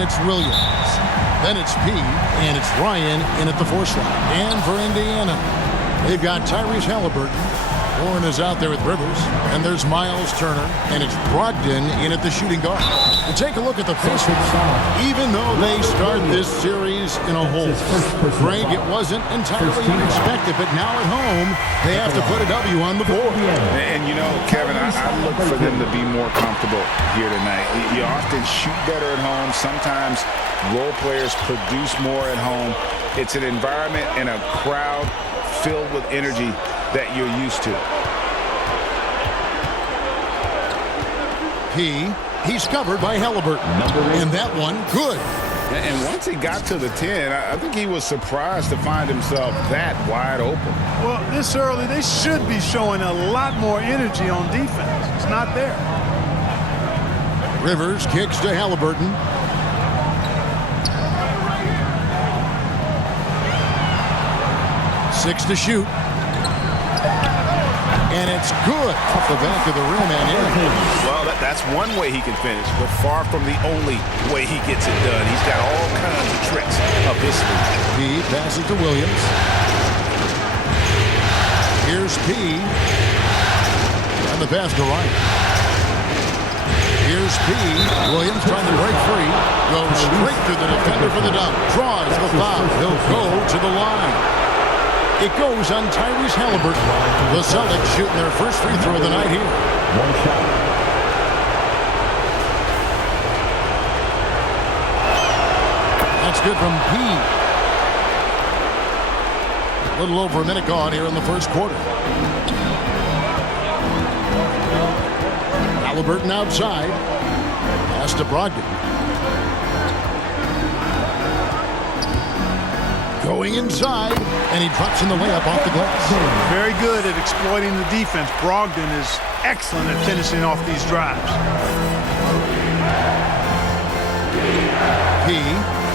It's Williams. Then it's P, and it's Ryan in at the 4 slot. And for Indiana, they've got Tyrese Halliburton. Warren is out there with Rivers. And there's Miles Turner. And it's Brogdon in at the shooting guard. And take a look at the Pacers. Even though they start this series in a hole, Greg, it wasn't entirely unexpected. But now at home, they have to put a W on the board. And you know, Kevin, I look for them to be more comfortable here tonight. You often shoot better at home. Sometimes role players produce more at home. It's an environment and a crowd filled with energy that you're used to. He's covered by Halliburton. And that one, good. And once he got to the 10, I think he was surprised to find himself that wide open. Well, this early, they should be showing a lot more energy on defense. It's not there. Rivers kicks to Halliburton. Six to shoot. And it's good off the back of the rim and in. Well, that's one way he can finish, but far from the only way he gets it done. He's got all kinds of tricks up his sleeve. P passes to Williams. Here's P. And the pass to Ryan. Here's P. Williams trying to break free. Goes straight through the defender for the dunk. Draws the foul. He'll go to the line. It goes on Tyrese Halliburton. The Celtics shooting their first free throw of the night here. One shot. That's good from P. A little over a minute gone here in the first quarter. Halliburton outside. Pass to Brogdon. Going inside, and he drops in the layup off the glass. Very good at exploiting the defense. Brogdon is excellent at finishing off these drives.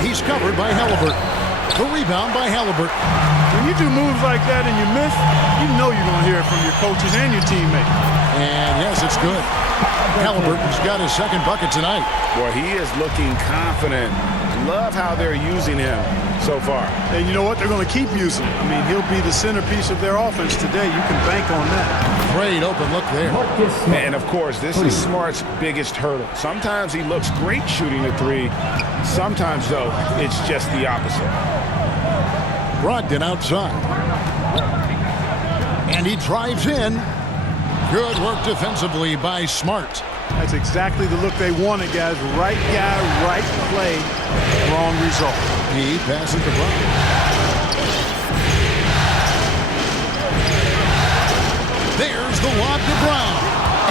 He's covered by Halliburton. The rebound by Halliburton. When you do moves like that and you miss, you know you're going to hear it from your coaches and your teammates. And yes, it's good. Halliburton's got his second bucket tonight. Boy, he is looking confident. Love how they're using him so far. And you know what? They're going to keep using him. I mean, he'll be the centerpiece of their offense today. You can bank on that. Great open look there. And, of course, this is Smart's biggest hurdle. Sometimes he looks great shooting the three. Sometimes, though, it's just the opposite. Brogdon outside. And he drives in. Good work defensively by Smart. That's exactly the look they wanted, guys. Right guy, right play, wrong result. He passes to Brown. There's the lob to Brown.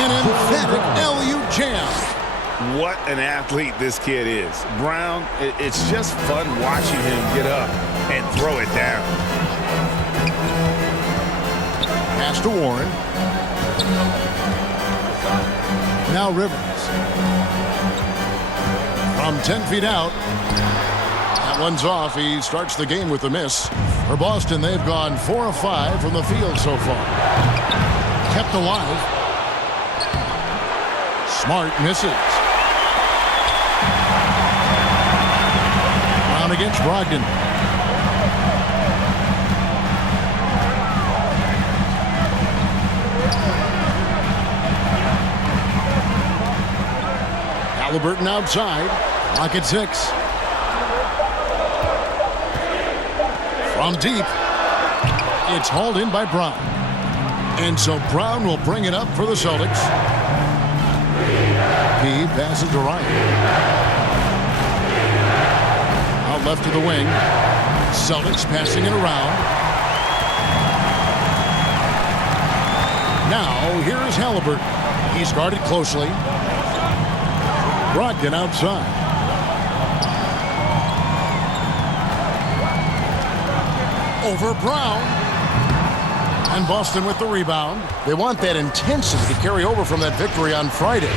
An emphatic LU jam. What an athlete this kid is. Brown, it's just fun watching him get up and throw it down. Pass to Warren. Now Rivers. From 10 feet out. That one's off. He starts the game with a miss. For Boston, they've gone 4 of 5 from the field so far. Kept alive. Smart misses. Brown against Brogdon. Halliburton outside. Lock at 6. From deep. It's hauled in by Brown. And so Brown will bring it up for the Celtics. He passes to Ryan. Out left to the wing. Celtics passing it around. Now here's Halliburton. He's guarded closely. Brogdon outside. Over Brown. And Boston with the rebound. They want that intensity to carry over from that victory on Friday.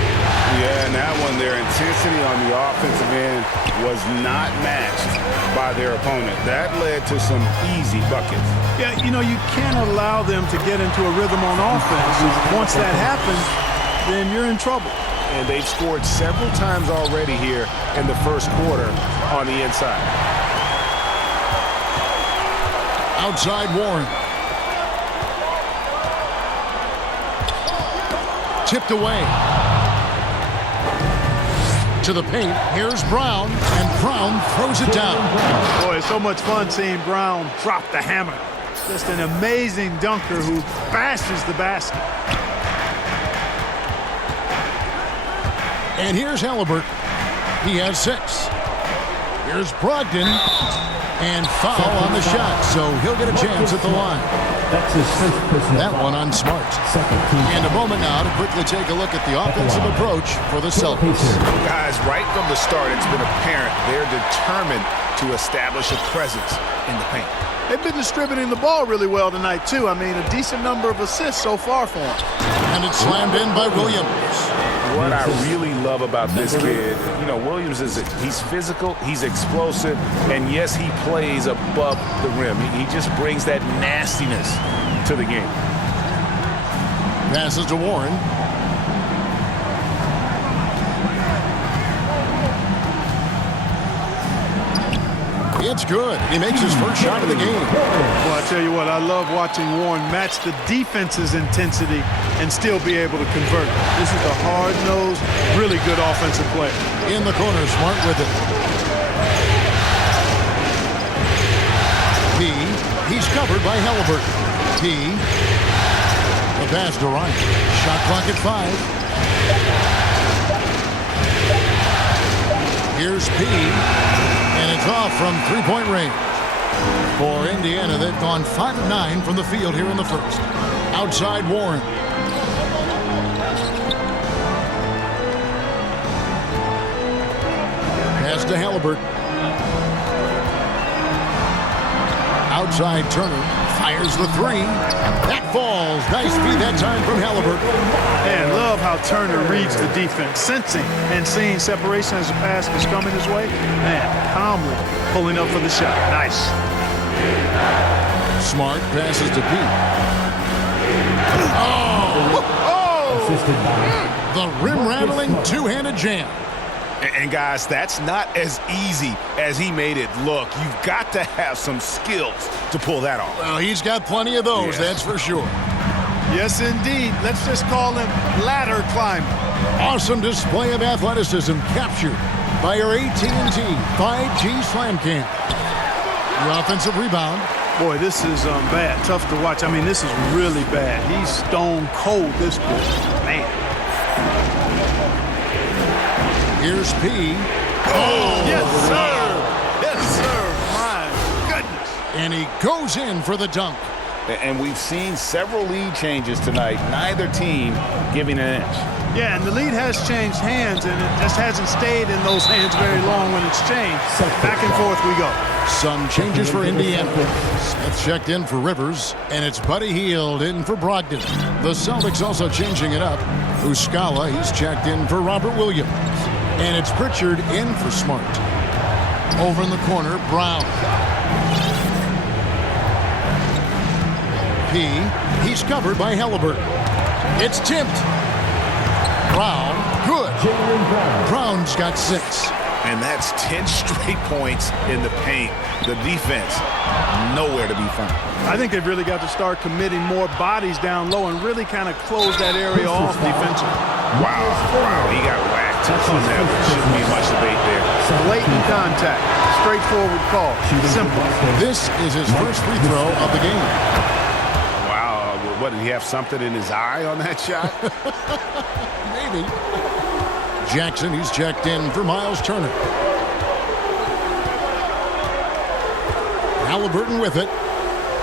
Yeah, and that one, their intensity on the offensive end was not matched by their opponent. That led to some easy buckets. Yeah, you know, you can't allow them to get into a rhythm on offense. Once that happens, then you're in trouble. and they've scored several times already here in the first quarter on the inside. Outside Warren. Tipped away. To the paint. Here's Brown, and Brown throws it down. Boy, it's so much fun seeing Brown drop the hammer. Just an amazing dunker who bashes the basket. And here's Halliburton. He has 6. Here's Brogdon. And foul on the shot, so he'll get a chance at the line. That's his first personal That foul. one on Smart. Second team. And a moment now to quickly take a look at the offensive approach for the Celtics. Guys, right from the start, it's been apparent they're determined to establish a presence in the paint. They've been distributing the ball really well tonight, too. I mean, a decent number of assists so far for them. And it's slammed in by Williams. What I really love about this kid, you know, Williams he's physical, he's explosive, and yes, he plays above the rim. He just brings that nastiness to the game. Passes to Warren. It's good. He makes his first shot of the game. Well, I tell you what, I love watching Warren match the defense's intensity and still be able to convert. This is a hard-nosed, really good offensive player. In the corner, Smart with it. He's covered by Halliburton. The pass to Ryan. Shot clock at 5. Here's P. And it's off from three-point range. For Indiana, they've gone 5 of 9 from the field here in the first. Outside Warren. Pass to Halliburton. Outside Turner. Fires the 3. That falls. Nice feed that time from Halliburton. And love how Turner reads the defense, sensing and seeing separation as the pass is coming his way. Man, calmly pulling up for the shot. Nice. Smart passes to Pete. Assisted by The rim-rattling two-handed jam. And guys, that's not as easy as he made it look. You've got to have some skills to pull that off. Well, he's got plenty of those, that's for sure. Yes, indeed. Let's just call him ladder climber. Awesome display of athleticism captured by your AT&T 5G Slam Cam. The offensive rebound. Boy, this is bad. Tough to watch. I mean, this is really bad. He's stone cold, this boy. Man. Here's P. Yes, sir. Yes, sir. My goodness. And he goes in for the dunk. And we've seen several lead changes tonight, neither team giving an inch. Yeah, and the lead has changed hands, and it just hasn't stayed in those hands very long when it's changed. Back and forth we go. Some changes for Indiana. Smith checked in for Rivers, and it's Buddy Hield in for Brogdon. The Celtics also changing it up. Uscala, he's checked in for Robert Williams. And it's Pritchard in for Smart. Over in the corner, Brown. He's covered by Halliburton. It's tipped. Brown, good. Brown's got 6. And that's 10 straight points in the paint. The defense, nowhere to be found. I think they've really got to start committing more bodies down low and really kind of close that area off defensively. Wow, he got whacked on that. Shouldn't be much debate there. Blatant contact. Straightforward call. Simple. This is his first free throw of the game. Wow, what, did he have something in his eye on that shot? Maybe. Jackson, he's checked in for Miles Turner. Halliburton with it.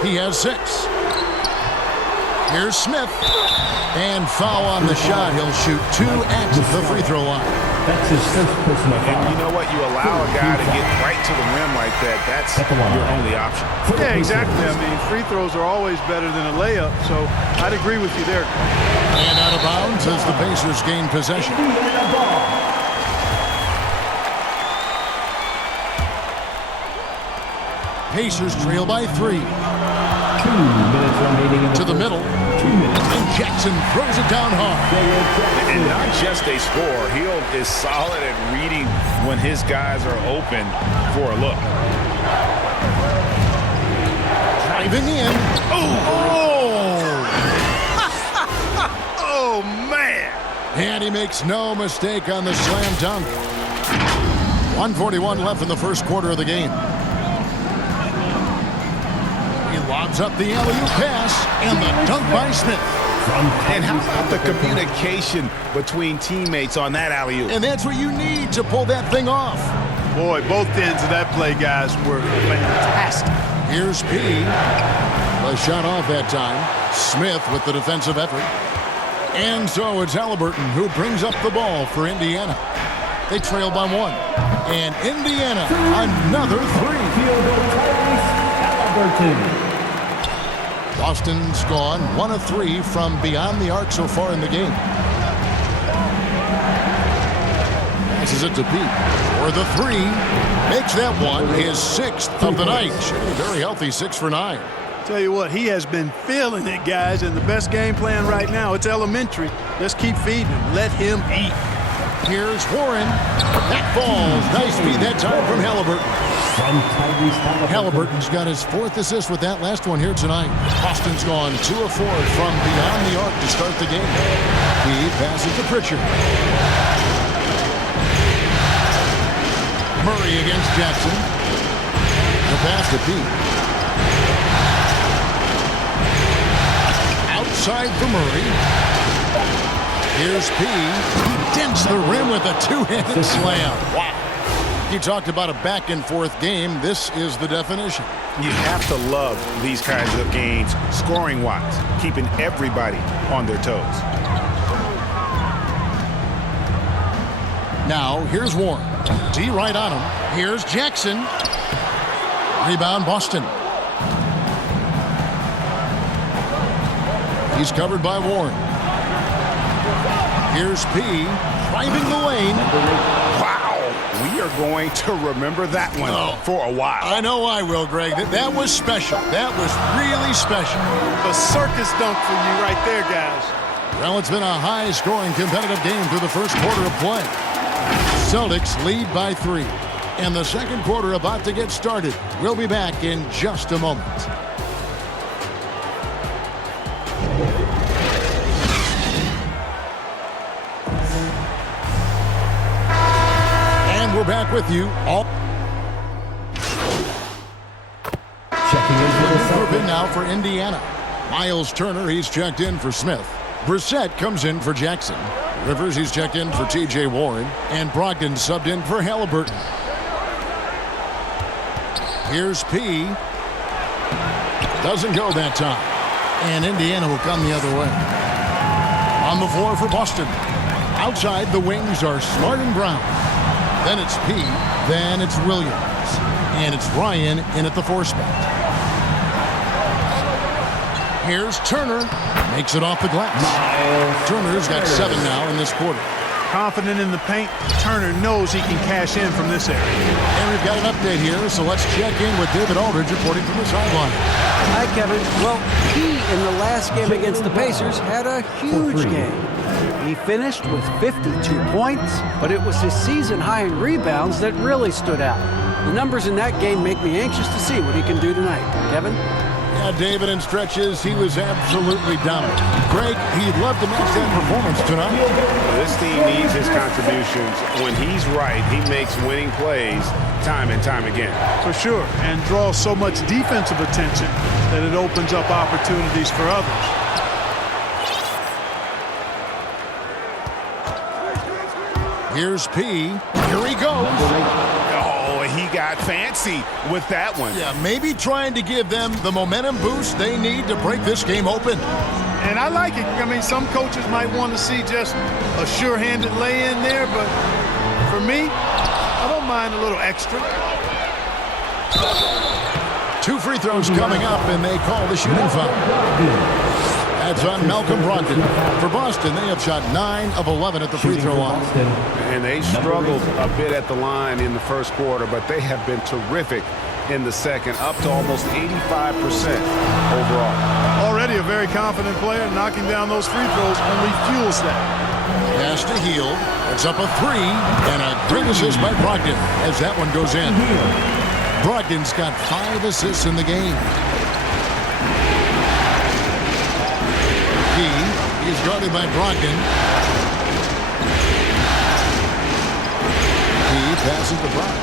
He has 6. Here's Smith. And foul on the shot. He'll shoot 2 at the free throw line. That's his first personal foul. And you know what? You allow a guy to get right to the rim like that. That's your only option. Yeah, exactly. I mean, free throws are always better than a layup, so I'd agree with you there. And out of bounds as the Pacers gain possession. Pacers trail by 3. 2 minutes remaining in To the middle. 2 minutes. And Jackson throws it down hard. And not just a score. Hill is solid at reading when his guys are open for a look. Driving in. Oh! Oh, man. And he makes no mistake on the slam dunk. 1:41 left in the first quarter of the game. He lobs up the alley-oop pass, and the dunk by Smith. And how about the communication between teammates on that alley-oop? And that's what you need to pull that thing off. Boy, both ends of that play, guys, were fantastic. Here's P. A shot off that time. Smith with the defensive effort. And so it's Halliburton who brings up the ball for Indiana. They trail by 1. And Indiana, another 3. Boston's gone 1 of 3 from beyond the arc so far in the game. Passes it to Pete for the 3. Makes that one his 6th of the night. Very healthy, 6 for 9. Tell you what, he has been feeling it, guys, and the best game plan right now, it's elementary. Let's keep feeding him. Let him eat. Here's Warren. That falls. Nice feed that time from Halliburton. Halliburton's got his 4th assist with that last one here tonight. Boston's gone 2 of 4 from beyond the arc to start the game. He passes to Pritchard. Murray against Jackson. The pass to Pete. Outside for Murray. Here's P. He dents the rim with a 2-handed slam. Wow. You talked about a back-and-forth game. This is the definition. You have to love these kinds of games, scoring-wise, keeping everybody on their toes. Now, here's Warren. D right on him. Here's Jackson. Rebound, Boston. He's covered by Warren. Here's P. Driving the lane. Wow. We are going to remember that one for a while. I know I will, Greg. That was special. That was really special. A circus dunk for you right there, guys. Well, it's been a high-scoring competitive game through the first quarter of play. Celtics lead by 3. And the second quarter about to get started. We'll be back in just a moment. And we're back with you all. Checking in for the Group in Celtics. now for Indiana. Miles Turner, he's checked in for Smith. Brissett comes in for Jackson. Rivers, he's checked in for T.J. Warren. And Brogdon subbed in for Halliburton. Here's P. Doesn't go that time. And Indiana will come the other way. On the floor for Boston. Outside, the wings are Smart and Brown. Then it's P. Then it's Williams. And it's Ryan in at the 4 spot. Here's Turner. Makes it off the glass. Turner's got 7 now in this quarter. Confident in the paint, Turner knows he can cash in from this area. And we've got an update here, so let's check in with David Aldridge reporting from the sideline. Hi, Kevin. Well, he, in the last game against the Pacers, had a huge game. He finished with 52 points, but it was his season high in rebounds that really stood out. The numbers in that game make me anxious to see what he can do tonight. Kevin? Yeah, David, in stretches, he was absolutely dominant. Greg, he'd love to match that performance tonight. This team needs his contributions. When he's right, he makes winning plays time and time again. For sure, and draws so much defensive attention that it opens up opportunities for others. Here's P. Here he goes. Oh, he got fancy with that one. Yeah, maybe trying to give them the momentum boost they need to break this game open. And I like it. I mean, some coaches might want to see just a sure-handed lay-in there, but for me, I don't mind a little extra. 2 free throws coming up, and they call the shooting foul. That's on Malcolm Brogdon. For Boston, they have shot 9 of 11 at the free throw line. And they struggled a bit at the line in the first quarter, but they have been terrific in the second, up to almost 85% overall. Already a very confident player. Knocking down those free throws only fuels that. Pass to Hield. It's up a three, and a great assist by Brogdon as that one goes in. Brogdon's got 5 assists in the game. He's guarded by Brogdon. He passes to Brogdon.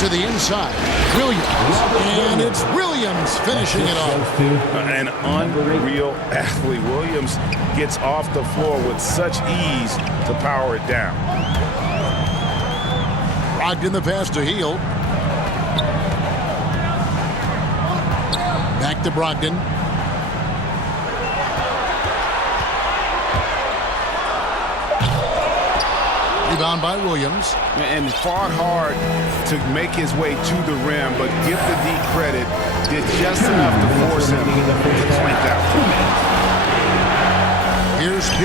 To the inside, Williams, and it's Williams finishing it off. An unreal athlete. Williams gets off the floor with such ease to power it down. Brogdon the pass to Hield. Back to Brogdon. Rebound by Williams. And fought hard to make his way to the rim, but give the D credit, did just enough to force him to clank out. Here's P.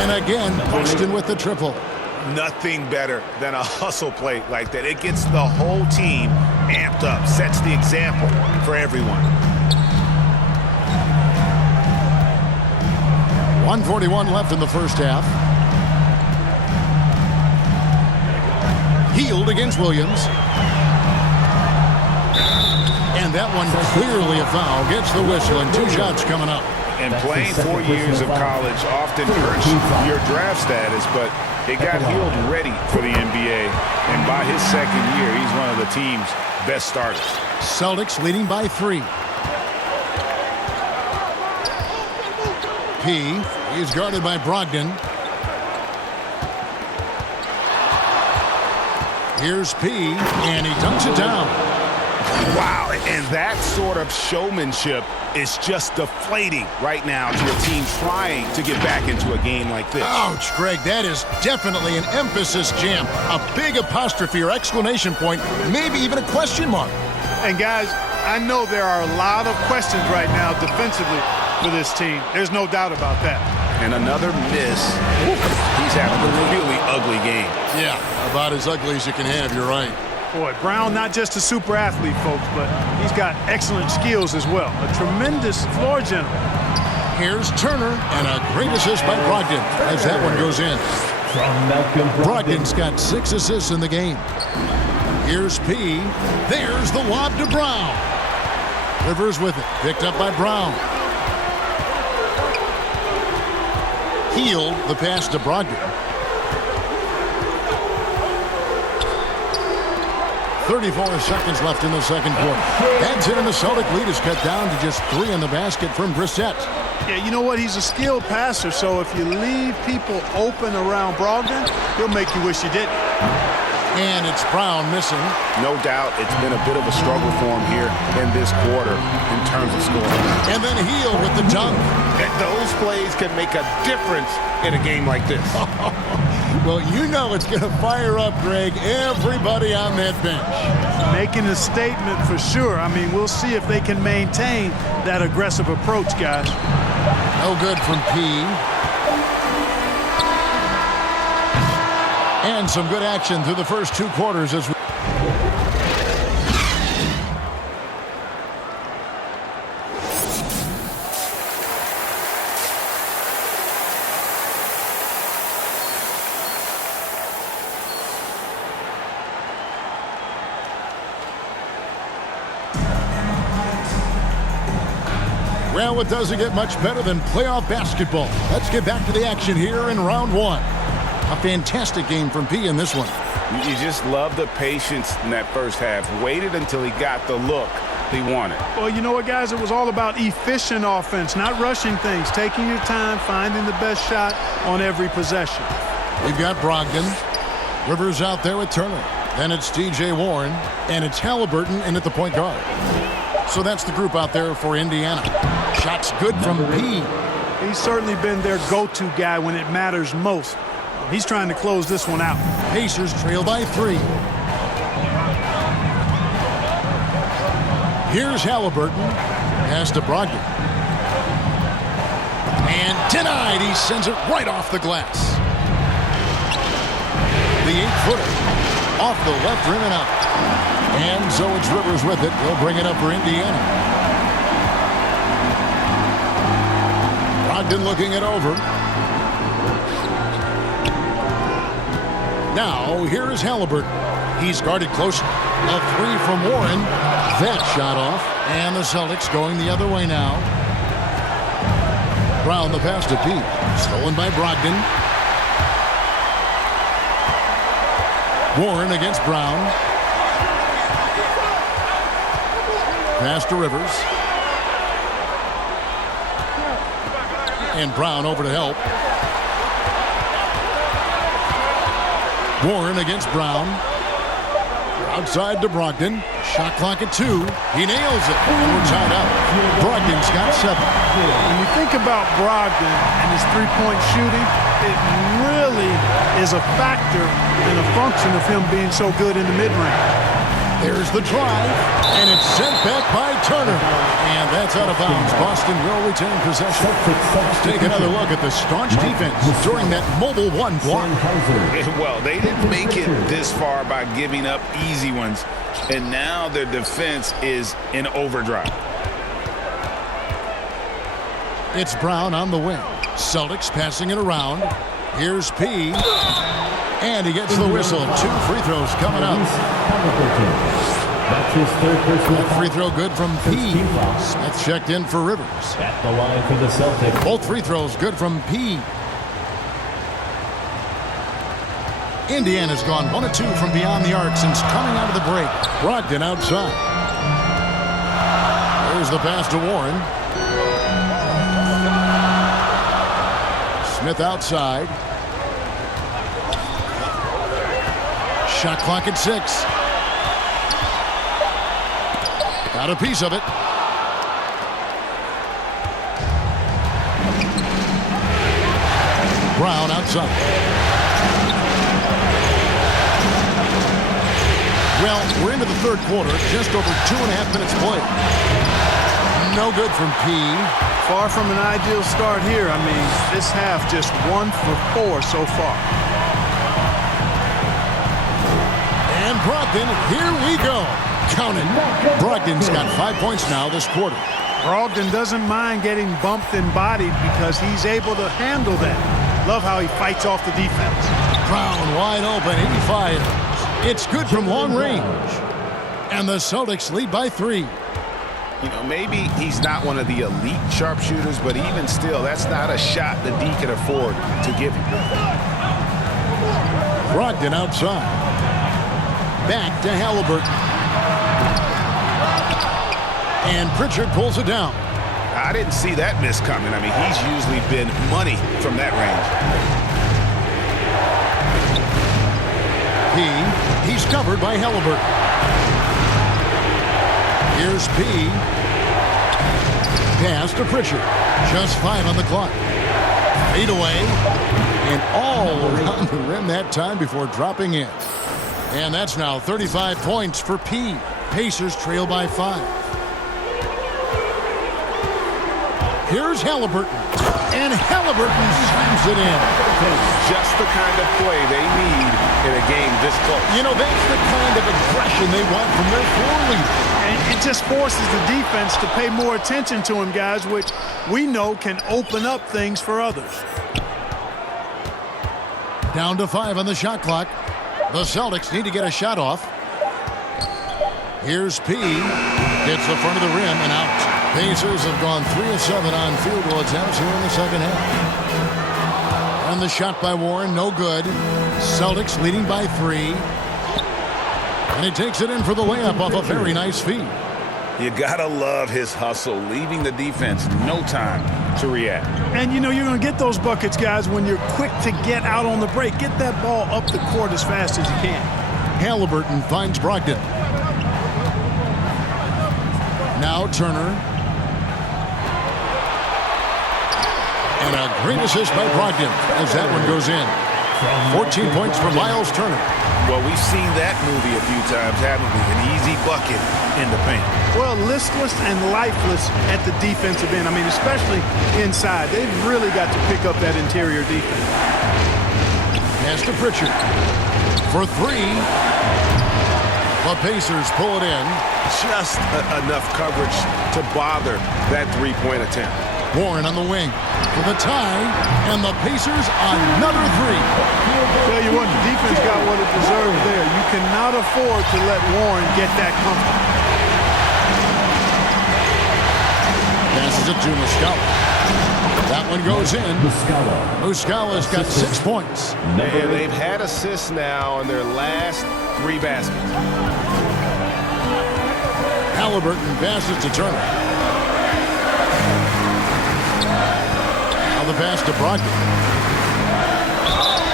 And again, Boston with the triple. Nothing better than a hustle play like that. It gets the whole team amped up, sets the example for everyone. 1:41 left in the first half. Hield against Williams. And that one clearly a foul. Gets the whistle, and 2 shots coming up. And playing 4 years of college often hurts your draft status, but it got Hield ready for the NBA. And by his second year, he's one of the team's best starters. Celtics leading by 3. P. He's guarded by Brogdon. Here's P, and he dunks it down. Wow, and that sort of showmanship is just deflating right now to a team trying to get back into a game like this. Ouch, Greg, that is definitely an emphasis jam. A big apostrophe or exclamation point, maybe even a question mark. And guys, I know there are a lot of questions right now defensively for this team. There's no doubt about that. And another miss. He's having a really ugly game. Yeah, about as ugly as you can have, you're right. Boy, Brown, not just a super athlete, folks, but he's got excellent skills as well. A tremendous floor general. Here's Turner, and a great assist by Brogdon as that one goes in. Brogdon's got 6 assists in the game. Here's P. There's the lob to Brown. Rivers with it, picked up by Brown. Hield the pass to Brogdon. 34 seconds left in the second quarter. That's it, and the Celtic lead is cut down to just 3 in the basket from Brissett. Yeah, you know what? He's a skilled passer, so if you leave people open around Brogdon, he'll make you wish you didn't. And it's Brown missing. No doubt it's been a bit of a struggle for him here in this quarter in terms of scoring. And then Hield with the dunk. And those plays can make a difference in a game like this. Well, you know it's going to fire up, Greg, everybody on that bench. Making a statement for sure. I mean, we'll see if they can maintain that aggressive approach, guys. No good from P. And some good action through the first 2 quarters as we... Well, it doesn't get much better than playoff basketball. Let's get back to the action here in round 1. A fantastic game from P in this one. You just love the patience in that first half. Waited until he got the look he wanted. Well, you know what, guys? It was all about efficient offense, not rushing things, taking your time, finding the best shot on every possession. We've got Brogdon. Rivers out there with Turner. Then it's T.J. Warren, and it's Halliburton in at the point guard. So that's the group out there for Indiana. Shots good from P. He's certainly been their go-to guy when it matters most. He's trying to close this one out. Pacers trail by 3. Here's Halliburton. Pass to Brogdon. And denied. He sends it right off the glass. the 8-footer. Off the left rim and out. And so it's Rivers with it. He'll bring it up for Indiana. Brogdon looking it over. Now, here is Halliburton. He's guarded close. A three from Warren. That shot off. And the Celtics going the other way now. Brown the pass to Pete. Stolen by Brogdon. Warren against Brown. Pass to Rivers. And Brown over to help. Warren against Brown. Outside to Brogdon. Shot clock at 2. He nails it. And we're tied up. Brogdon's got 7. When you think about Brogdon and his three-point shooting, it really is a factor and a function of him being so good in the mid-range. There's the drive, and it's sent back by Turner. And that's out of bounds. Boston will retain possession. Let's take another look at the staunch defense during that mobile 1 block. Well, they didn't make it this far by giving up easy ones, and now their defense is in overdrive. It's Brown on the wing. Celtics passing it around. Here's P. And he gets the whistle. 2 free throws coming up. That's his third personal Free throw good from P. Smith checked in for Rivers. At the line for the Celtics. Both free throws good from P. Indiana's gone 1 of 2 from beyond the arc since coming out of the break. Brogdon outside. There's the pass to Warren. Smith outside. Shot clock at 6. Got a piece of it. Brown outside. Well, we're into the third quarter. Just over 2.5 minutes played. No good from P. Far from an ideal start here. I mean, this half just 1 for 4 so far. And Brogdon, here we go. Count it. Brogdon's got 5 points now this quarter. Brogdon doesn't mind getting bumped and bodied because he's able to handle that. Love how he fights off the defense. Brown wide open, 85. It's good from long range. And the Celtics lead by 3. You know, maybe he's not one of the elite sharpshooters, but even still, that's not a shot the D can afford to give him. Brogdon outside. Back to Halliburton. And Pritchard pulls it down. I didn't see that miss coming. I mean, he's usually been money from that range. He's covered by Halliburton. Here's P. Pass to Pritchard. Just 5 on the clock. Fade away. And all around the rim that time before dropping in. And that's now 35 points for P. Pacers trail by 5. Here's Halliburton. And Halliburton slams it in. Just the kind of play they need in a game this close. You know, that's the kind of aggression they want from their floor leader. And it just forces the defense to pay more attention to him, guys, which we know can open up things for others. Down to 5 on the shot clock. The Celtics need to get a shot off. Here's P. Gets the front of the rim and out. Pacers have gone 3 of 7 on field goal attempts here in the second half. And the shot by Warren, no good. Celtics leading by 3. And he takes it in for the layup off a very nice feed. You gotta love his hustle, leaving the defense no time to react. And you know you're going to get those buckets, guys, when you're quick to get out on the break. Get that ball up the court as fast as you can. Halliburton finds Brogdon. Now Turner. And a great assist by Brogdon as that one goes in. 14 points for Miles Turner. Well, we've seen that movie a few times, haven't we? An easy bucket in the paint. Well, listless and lifeless at the defensive end. I mean, especially inside. They've really got to pick up that interior defense. Pass to Pritchard. for three. The Pacers pull it in. Just enough coverage to bother that three-point attempt. Warren on the wing for the tie, and the Pacers another three. Tell you what, the defense got what it deserved there. You cannot afford to let Warren get that comfortable. Passes it to Muscala. That one goes in. Muscala's got 6 points. And they've had assists now in their last 3 baskets. Halliburton passes to Turner. Now the pass to Brogdon.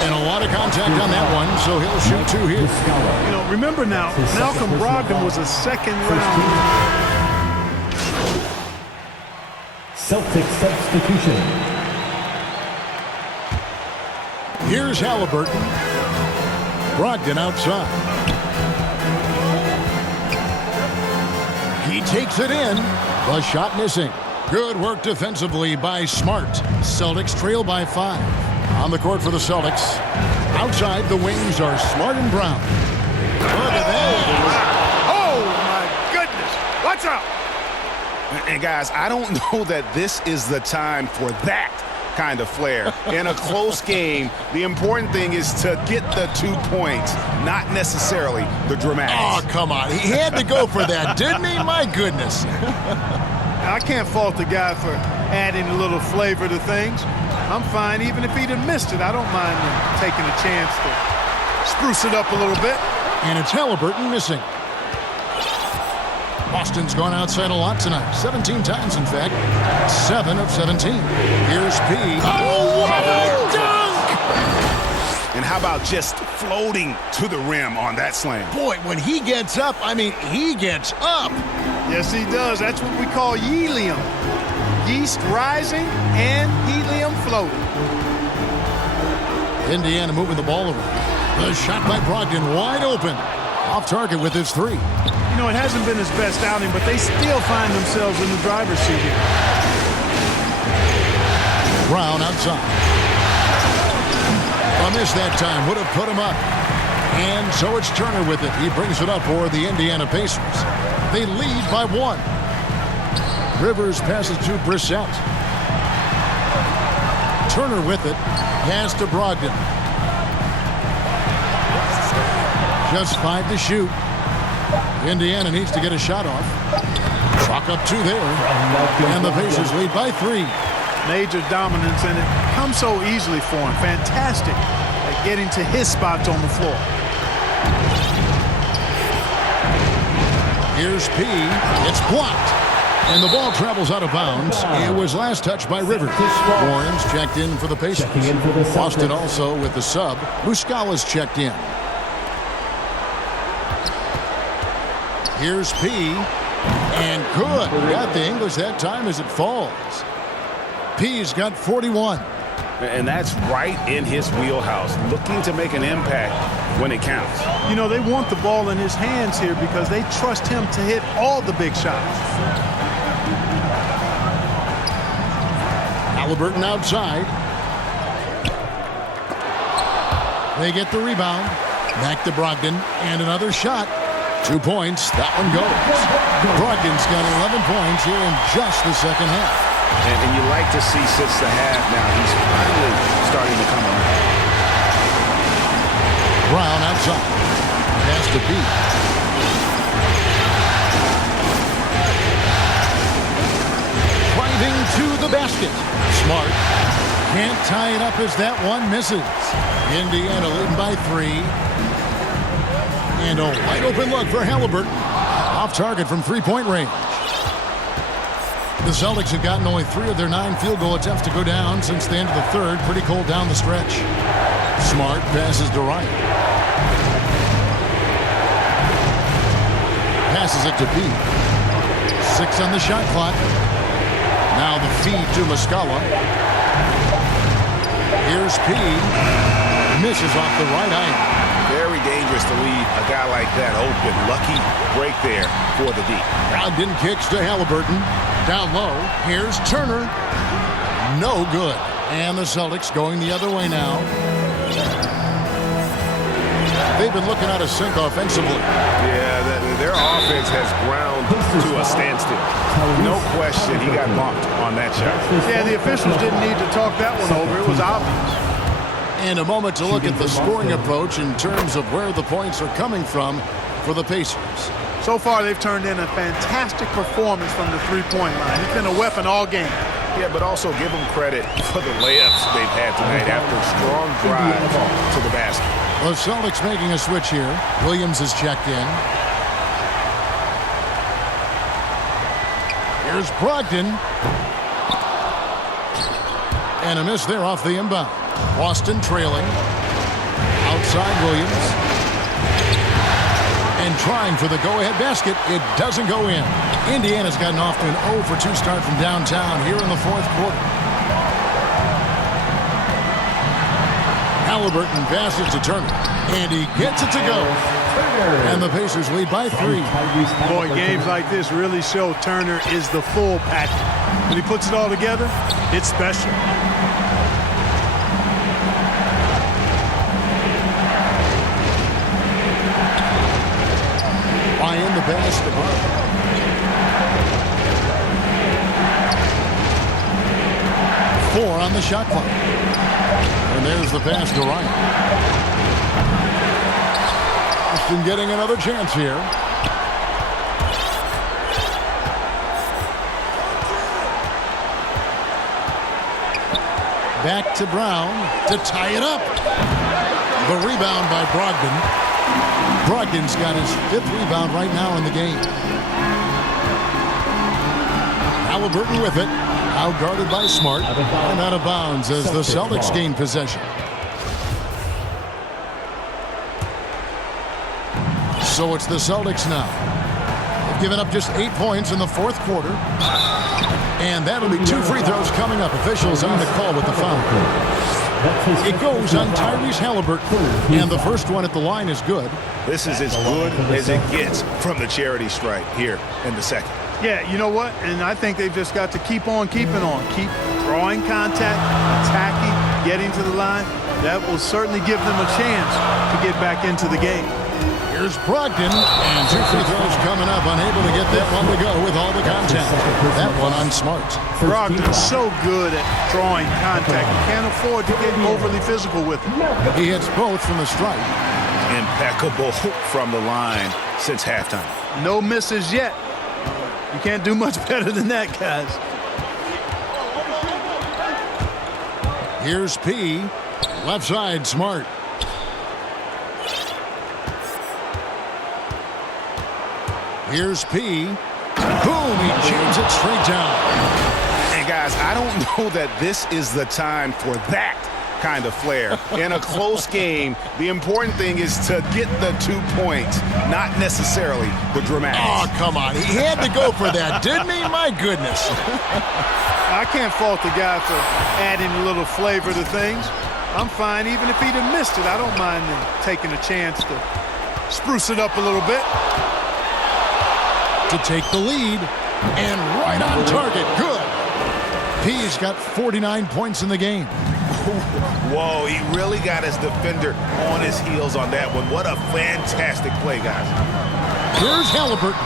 And a lot of contact on that one, so he'll shoot 2 here. You know, remember now, Malcolm Brogdon was a second-round. Celtics substitution. Here's Halliburton. Brogdon outside. He takes it in. The shot missing. Good work defensively by Smart. Celtics trail by 5. On the court for the Celtics. Outside, the wings are Smart and Brown. Look at that. Oh, my goodness. Watch out. And guys, I don't know that this is the time for that kind of flair. In a close game, the important thing is to get the 2 points, not necessarily the dramatics. Oh, come on. He had to go for that, didn't he? My goodness. I can't fault the guy for adding a little flavor to things. I'm fine even if he'd have missed it. I don't mind him taking a chance to spruce it up a little bit. And it's Halliburton missing. Boston's gone outside a lot tonight. 17 times, in fact. 7 of 17. Here's P. Oh, what a dunk! And how about just floating to the rim on that slam? Boy, when he gets up, I mean, he gets up. Yes, he does. That's what we call helium. Yeast rising and helium floating. Indiana moving the ball around. The shot by Brogdon wide open. Off target with his 3. You know, it hasn't been his best outing, but they still find themselves in the driver's seat here. Brown outside. A miss that time would have put him up. And so it's Turner with it. He brings it up for the Indiana Pacers. They lead by 1. Rivers passes to Brissett. Turner with it. Pass to Brogdon. Just 5 to shoot. Indiana needs to get a shot off. Chalk up 2 there. And the Pacers lead by 3. Major dominance, and it comes so easily for him. Fantastic at getting to his spots on the floor. Here's P. It's blocked. And the ball travels out of bounds. It was last touched by Rivers. Warren's checked in for the Pacers. Boston also with the sub. Muscala's checked in. Here's P. And good. Got the English that time as it falls. P's got 41. And that's right in his wheelhouse, looking to make an impact when it counts. You know, they want the ball in his hands here because they trust him to hit all the big shots. Halliburton outside. They get the rebound. Back to Brogdon. And another shot. 2 points. That one goes. Brogdon's got 11 points here in just the second half. And you like to see since the half now, he's finally starting to come around. Brown outside. Pass to B. Driving to the basket. Smart. Can't tie it up as that one misses. Indiana leading by 3. And a wide open look for Halliburton. Off target from 3-point range. The Celtics have gotten only 3 of their 9 field goal attempts to go down since the end of the third. Pretty cold down the stretch. Smart passes to Ryan. Passes it to B. 6 on the shot clock. Now the feed to Muscala. Here's P. Misses off the right eye. Very dangerous to leave a guy like that open. Lucky break there for the D. Brogdon kicks to Halliburton. Down low. Here's Turner. No good. And the Celtics going the other way now. They've been looking out of sync offensively. Yeah, their offense has ground to a standstill. No question he got bumped on that shot. Yeah, the officials didn't need to talk that one over. It was obvious. And a moment to look at the scoring approach in terms of where the points are coming from for the Pacers. So far, they've turned in a fantastic performance from the three-point line. It's been a weapon all game. Yeah, but also give them credit for the layups they've had tonight after strong drives to the basket. The Celtics making a switch here. Williams is checked in. Here's Brogdon. And a miss there off the inbound. Boston trailing. Outside Williams. And trying for the go-ahead basket. It doesn't go in. Indiana's gotten off to an 0-for-2 start from downtown here in the fourth quarter. Halliburton passes to Turner. And he gets it to go. And the Pacers lead by 3. Boy, games like this really show Turner is the full package. When he puts it all together, it's special. Ryan the pass to Barber. Four on the shot clock. And there's the pass to Ryan. Boston getting another chance here. Back to Brown to tie it up. The rebound by Brogdon. Brogdon's got his 5th rebound right now in the game. Halliburton with it. Out guarded by Smart. And out of bounds as the Celtics gain possession. So it's the Celtics now. They've given up just 8 points in the fourth quarter. And that'll be 2 free throws coming up. Officials on the call with the foul. It goes on Tyrese Halliburton. And the first one at the line is good. This is as good as it gets from the charity stripe here in the second. Yeah, you know what? And I think they've just got to keep on keeping on. Keep drawing contact, attacking, getting to the line. That will certainly give them a chance to get back into the game. Here's Brogdon, and 2 free throws coming up, unable to get that one to go with all the contact. That one on Smart. Brogdon's so good at drawing contact. You can't afford to get overly physical with him. He hits both from the stripe. Impeccable from the line since halftime. No misses yet. You can't do much better than that, guys. Here's P. Left side, Smart. Here's P. Boom, he jams it straight down. And guys, I don't know that this is the time for that kind of flair. In a close game, the important thing is to get the 2 points, not necessarily the dramatics. Oh, come on. He had to go for that, didn't he? My goodness. I can't fault the guy for adding a little flavor to things. I'm fine even if he'd have missed it. I don't mind him taking a chance to spruce it up a little bit. To take the lead, and right on target. Good. P's got 49 points in the game. Whoa, he really got his defender on his heels on that one. What a fantastic play, guys. Here's Halliburton.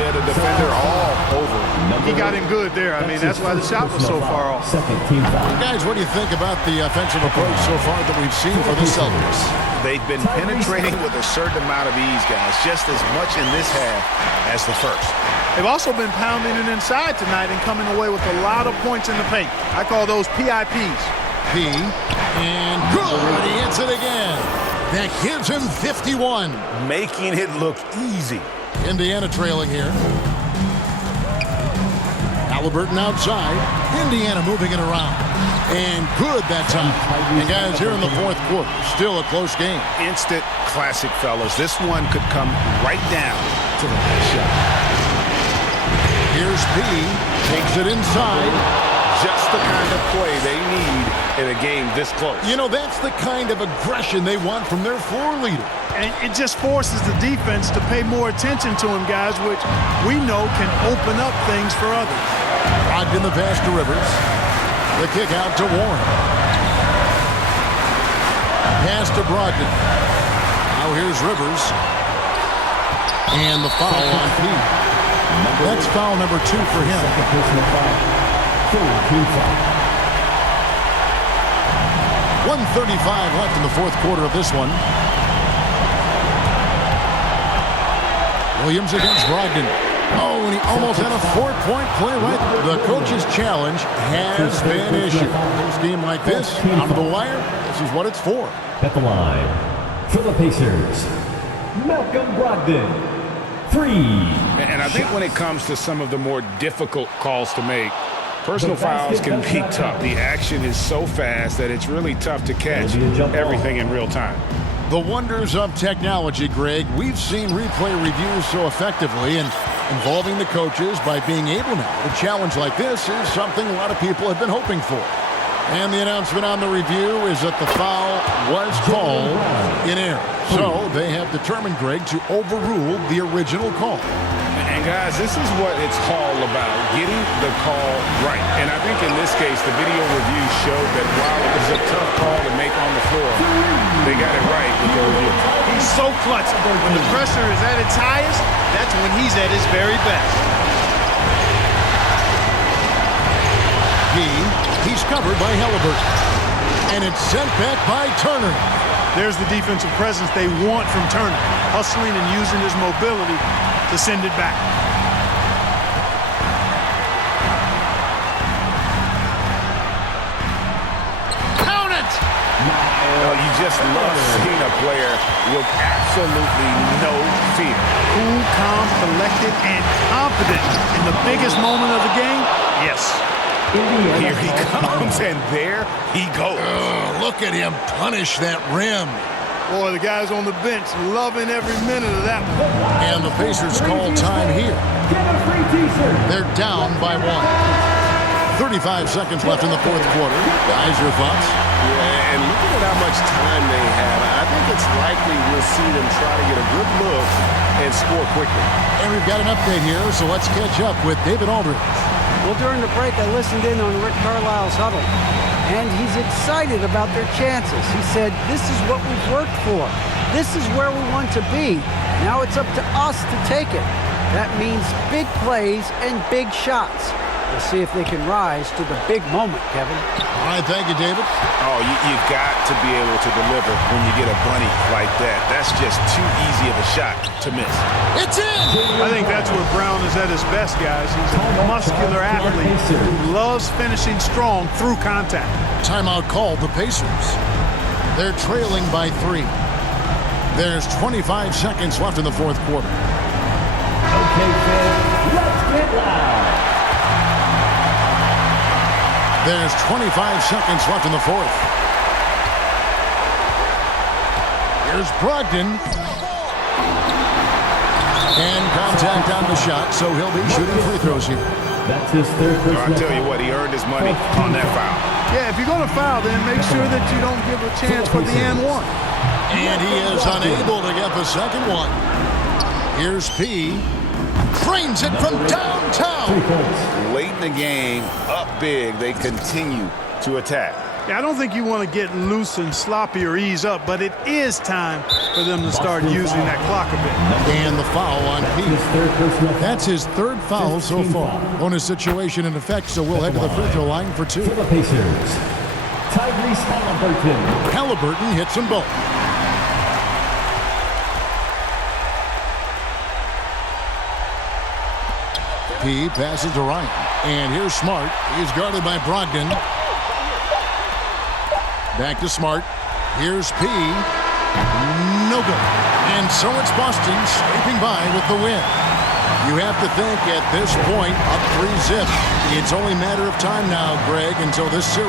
Yeah, the defender all over. He got him good there. I mean, that's why the shot was so far off. Guys, what do you think about the offensive approach so far that we've seen for the Celtics? They've been penetrating with a certain amount of ease, guys, just as much in this half as the first. They've also been pounding it inside tonight and coming away with a lot of points in the paint. I call those PIPs. P. And good. He hits it again. That gives him 51. Making it look easy. Indiana trailing here. Halliburton outside. Indiana moving it around. And good that time. And guys, here in the fourth quarter, still a close game. Instant classic, fellas. This one could come right down to the last shot. Here's P. Takes it inside. Just the kind of play they need in a game this close. You know, that's the kind of aggression they want from their floor leader. And it just forces the defense to pay more attention to him, guys, which we know can open up things for others. Brogdon the pass to Rivers. The kick out to Warren. Pass to Brogdon. Now here's Rivers. And the foul on Pete. That's foul number 2 for him. 1:35 left in the fourth quarter of this one. Williams against Brogdon. Oh, and he almost had a 4-point play right. The coach's challenge has been issued. A game like this, on the wire, this is what it's for. At the line, for the Pacers, Malcolm Brogdon. 3. And I think when it comes to some of the more difficult calls to make, personal fouls can be tough. The action is so fast that it's really tough to catch everything in real time. The wonders of technology, Greg. We've seen replay reviews so effectively, and involving the coaches by being able now to challenge like this is something a lot of people have been hoping for. And the announcement on the review is that the foul was called in error. So they have determined, Greg, to overrule the original call. And guys, this is what it's all about, getting the call right. And I think in this case, the video review showed that while it was a tough call to make on the floor, they got it right with the review. He's so clutch. When the pressure is at its highest, that's when he's at his very best. He's covered by Halliburton. And it's sent back by Turner. There's the defensive presence they want from Turner, hustling and using his mobility to send it back. Count it! Well, you just love seeing a player with absolutely no fear. Cool, calm, collected, and confident in the biggest moment of the game. Yes. Here he comes, and there he goes. Look at him punish that rim. Boy, the guys on the bench loving every minute of that one. And the Pacers call time here. They're down by 1. 35 seconds left in the fourth quarter. Guys, your thoughts? Yeah, and looking at how much time they have, I think it's likely we'll see them try to get a good look and score quickly. And we've got an update here, so let's catch up with David Aldridge. Well, during the break, I listened in on Rick Carlisle's huddle, and he's excited about their chances. He said, this is what we've worked for. This is where we want to be. Now it's up to us to take it. That means big plays and big shots. We'll see if they can rise to the big moment, Kevin. All right, thank you, David. Oh, you've got to be able to deliver when you get a bunny like that. That's just too easy of a shot to miss. It's in! I think that's where Brown is at his best, guys. He's a muscular athlete who loves finishing strong through contact. Timeout called the Pacers. They're trailing by 3. There's 25 seconds left in the fourth quarter. Okay, fans, let's get loud. There's 25 seconds left in the fourth. Here's Brogdon. And contact on the shot, so he'll be shooting free throws here. That's his third personal I'll tell you what, he earned his money on that foul. Yeah, if you're going to foul, then make sure that you don't give a chance for the and one. And he is unable to get the second one. Here's P. Frames it from downtown. 3 points. Late in the game, up big, they continue to attack. Yeah, I don't think you want to get loose and sloppy or ease up, but it is time for them to start using that clock a bit. And the foul on His Pete. third personal foul. That's his third foul so far. Bonus situation in effect, so we'll head to the free throw line for 2. For the Pacers, Tyrese Halliburton. Halliburton hits them both. P passes to Ryan. And here's Smart. He's guarded by Brogdon. Back to Smart. Here's P. No good. And so it's Boston scraping by with the win. You have to think at this point, up 3-zip. It's only a matter of time now, Greg, until this series